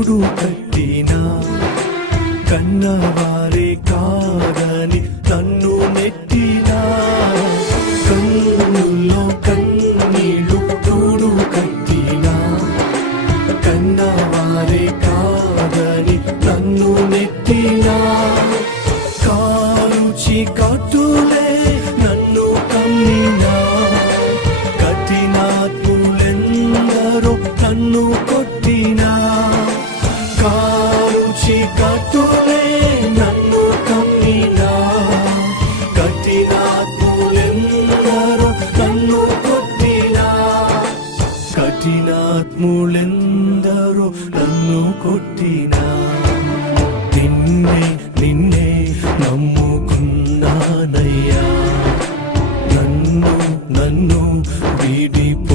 కన్నీళ్ళు కట్టినా కన్నవారే కాదని తన్ను నెట్టినా. కన్నుల్లో కన్నీళ్ళు తోడు కట్టినా కన్నవారే కాదని తన్ను నెట్టినా. కారుచి కట్టులే నన్ను కమ్మినా కఠినాత్ములెందరో నన్ను కొట్టినాత్ములెందరో నన్ను కొట్టినా? నిన్నే నిన్నే నమ్ముకున్నానయ్యా. నన్ను నన్ను విడిపో